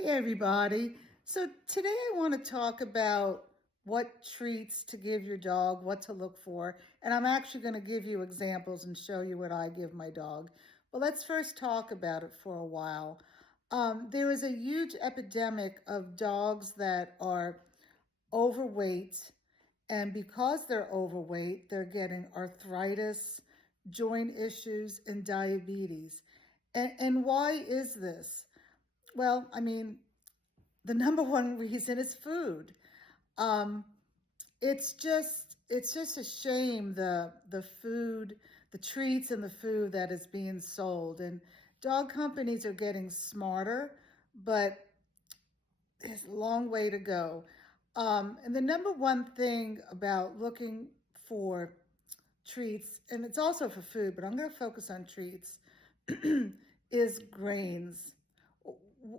Hey everybody. So today I want to talk about what treats to give your dog, what to look for, and I'm actually going to give you examples and show you what I give my dog. But let's first talk about it for a while. There is a huge epidemic of dogs that are overweight, and because they're overweight, they're getting arthritis, joint issues, and diabetes. And why is this? Well, I mean, the number one reason is food. Um, it's just a shame the food, the treats and the food that is being sold. And dog companies are getting smarter, but there's a long way to go. And the number one thing about looking for treats, and it's also for food, but I'm going to focus on treats, is grains.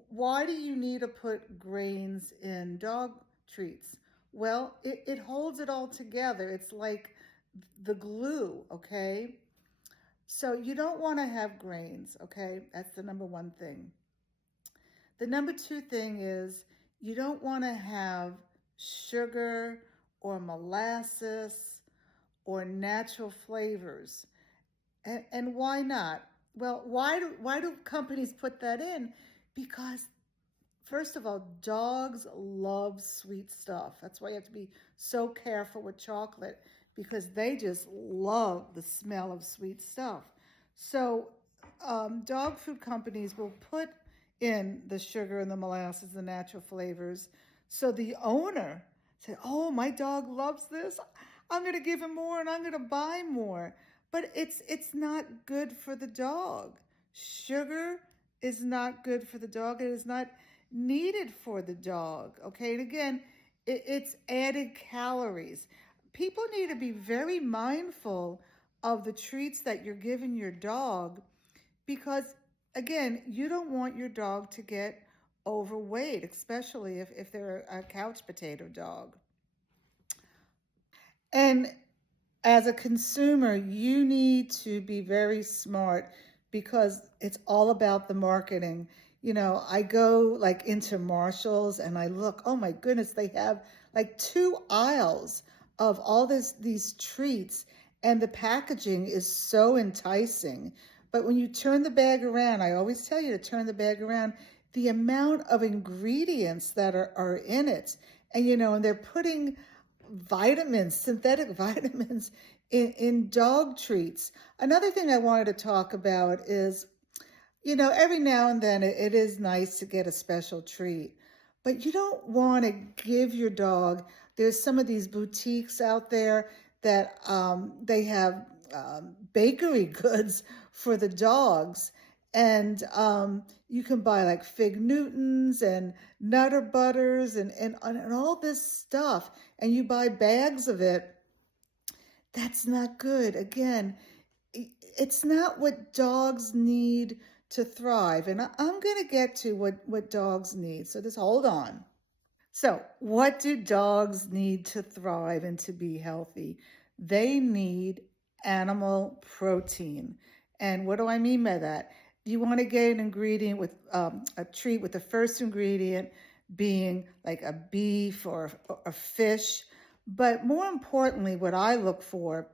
Why do you need to put grains in dog treats? Well, it holds it all together. It's like the glue, okay? So you don't want to have grains, okay? That's the number one thing. The number two thing is you don't want to have sugar or molasses or natural flavors. And why not? Well, why do companies put that in? Because first of all, dogs love sweet stuff. That's why you have to be so careful with chocolate because they just love the smell of sweet stuff. So, dog food companies will put in the sugar and the molasses, the natural flavors. So the owner said, "Oh, my dog loves this. I'm going to give him more and I'm going to buy more." But it's not good for the dog. Sugar is not good for the dog. It is not needed for the dog. Okay, and again, it's added calories. People need to be very mindful of the treats that you're giving your dog because, again, you don't want your dog to get overweight, especially if they're a couch potato dog. And as a consumer, you need to be very smart because it's all about the marketing. I go like into Marshalls and I look, oh my goodness, they have like 2 aisles of all these treats and the packaging is so enticing. But when you turn the bag around, I always tell you to turn the bag around, the amount of ingredients that are in it. And they're putting vitamins, synthetic vitamins in dog treats. Another thing I wanted to talk about is, every now and then it is nice to get a special treat, but you don't want to give your dog. There's some of these boutiques out there that they have bakery goods for the dogs. And you can buy like Fig Newtons and Nutter Butters and all this stuff. And you buy bags of it. That's not good. Again, it's not what dogs need to thrive. And I'm going to get to what dogs need. So just hold on. So, what do dogs need to thrive and to be healthy? They need animal protein. And what do I mean by that? You want to get an ingredient with a treat with the first ingredient being like a beef or a fish. But more importantly, what I look for,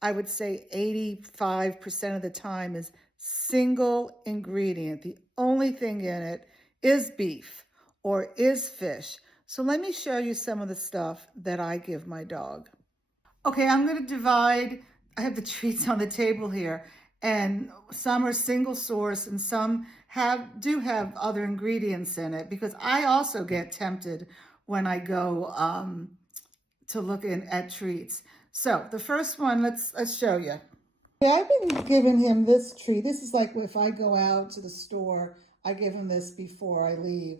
I would say 85% of the time, is single ingredient. The only thing in it is beef or is fish. So let me show you some of the stuff that I give my dog. Okay, I'm going to divide. I have the treats on the table here, and some are single source and some do have other ingredients in it because I also get tempted when I go to look at treats. So the first one, let's show you. Yeah, I've been giving him this treat. This is like if I go out to the store, I give him this before I leave.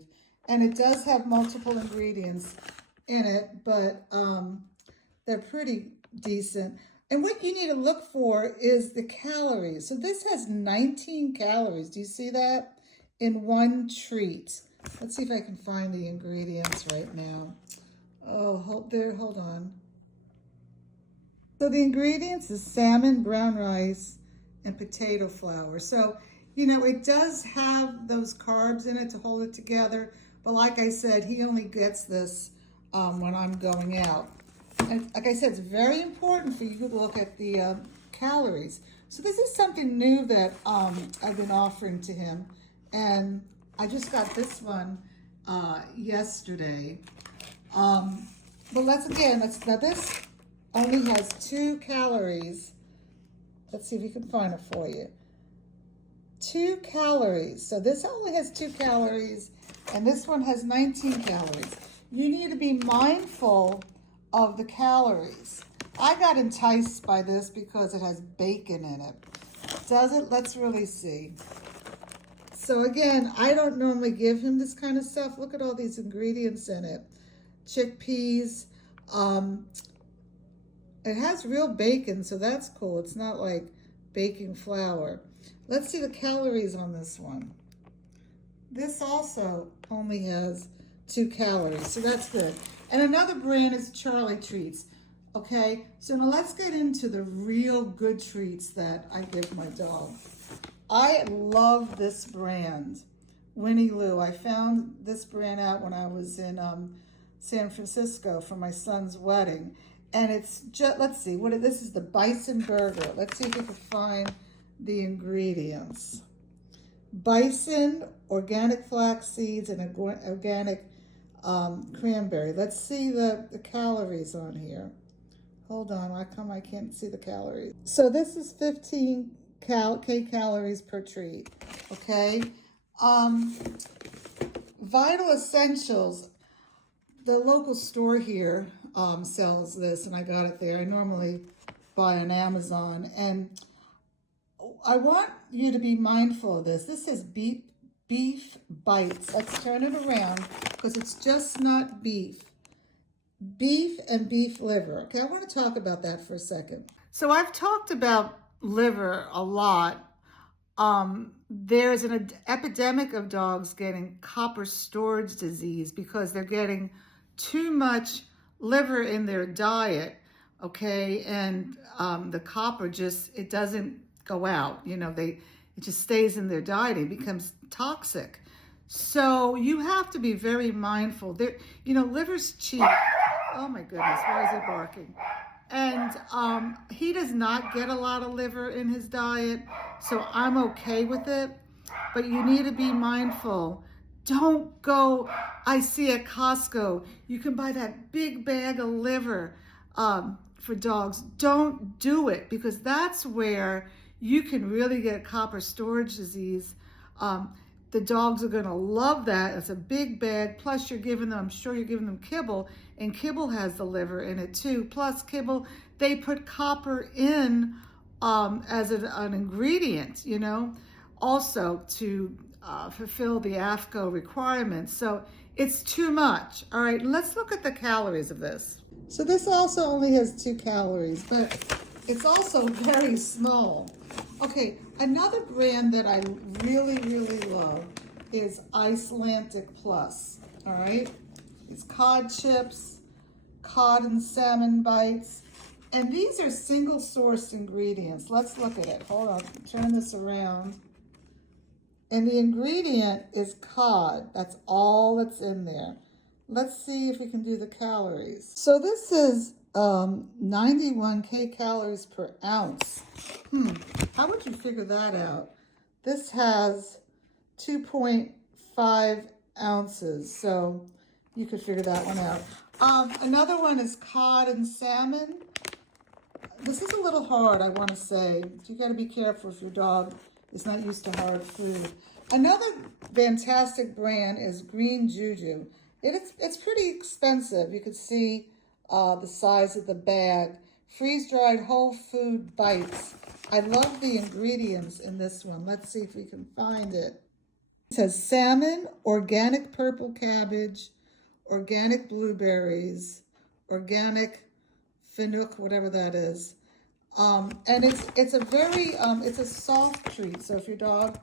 And it does have multiple ingredients in it, but they're pretty decent. And what you need to look for is the calories. So this has 19 calories. Do you see that? In one treat. Let's see if I can find the ingredients right now. Oh, hold on. So the ingredients is salmon, brown rice, and potato flour. So You know, it does have those carbs in it to hold it together, but like I said, he only gets this when I'm going out. And like I said, it's very important for you to look at the calories. So this is something new that I've been offering to him, and I just got this one yesterday. But now this only has 2 calories. Let's see if you can find it for you. 2 calories. So this only has 2 calories, and this one has 19 calories. You need to be mindful of the calories. I got enticed by this because it has bacon in it. Does it? Let's really see. So again, I don't normally give him this kind of stuff. Look at all these ingredients in it. Chickpeas. It has real bacon, so that's cool. It's not like baking flour. Let's see the calories on this one. This also only has 2 calories, so that's good. And another brand is Charlie Treats. Okay, so now let's get into the real good treats that I give my dog. I love this brand, Winnie Lou. I found this brand out when I was in San Francisco for my son's wedding. And it's just, let's see, this is the bison burger. Let's see if we can find the ingredients. Bison, organic flax seeds, and organic cranberry. Let's see the calories on here. Hold on, I can't see the calories. So this is 15 calories per treat, okay? Vital Essentials, the local store here sells this, and I got it there. I normally buy on Amazon, and I want you to be mindful of this. This is beef bites. Let's turn it around because it's just not beef. Beef and beef liver. Okay, I want to talk about that for a second. So I've talked about liver a lot. There's an epidemic of dogs getting copper storage disease because they're getting too much liver in their diet, okay? And the copper it doesn't go out. You know, it just stays in their diet. It becomes toxic. So you have to be very mindful. Liver's cheap. Oh my goodness, why is he barking? And he does not get a lot of liver in his diet, so I'm okay with it. But you need to be mindful. Don't go, I see at Costco, you can buy that big bag of liver for dogs. Don't do it, because that's where you can really get copper storage disease. The dogs are going to love that. It's a big bag. Plus, I'm sure you're giving them kibble, and kibble has the liver in it too. Plus, kibble, they put copper in as an ingredient, also to fulfill the AAFCO requirements. So it's too much. All right, let's look at the calories of this. So this also only has 2 calories, but it's also very small. Okay, another brand that I really, really love is Icelandic Plus, all right? It's cod chips, cod and salmon bites, and these are single-sourced ingredients. Let's look at it. Hold on, turn this around. And the ingredient is cod. That's all that's in there. Let's see if we can do the calories. So this is 91 calories per ounce. How would you figure that out? This has 2.5 ounces, so you could figure that one out. Another one is cod and salmon. This is a little hard, I want to say. You got to be careful if your dog is not used to hard food. Another fantastic brand is Green Juju. It's pretty expensive. You can see the size of the bag. Freeze-dried whole food bites. I love the ingredients in this one. Let's see if we can find it. It says salmon, organic purple cabbage, organic blueberries, organic fennel, whatever that is. And it's a soft treat. So if your dog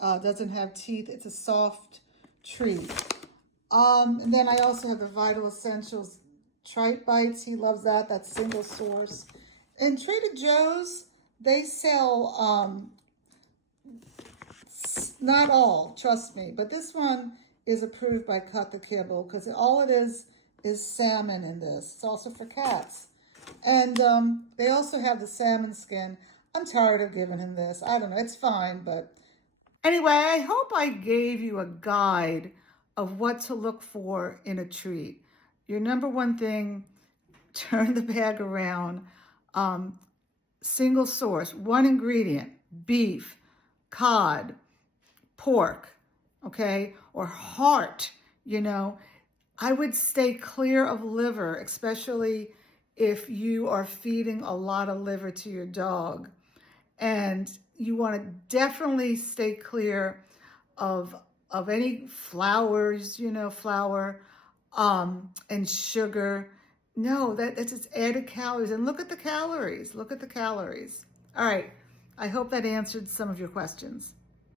doesn't have teeth, it's a soft treat. And then I also have the Vital Essentials Tripe Bites. He loves that. That's single source. In Trader Joe's, they sell Not all, trust me, but this one is approved by Cut the Kibble because all it is salmon in this. It's also for cats. And they also have the salmon skin. I'm tired of giving him this. I don't know, it's fine, but anyway, I hope I gave you a guide of what to look for in a treat. Your number one thing, turn the bag around. Single source, one ingredient, beef, cod, pork, okay, or heart, you know. I would stay clear of liver, especially if you are feeding a lot of liver to your dog. And you want to definitely stay clear of any flours, you know, flour, and sugar. No, that's just added calories. And look at the calories. Look at the calories. All right. I hope that answered some of your questions.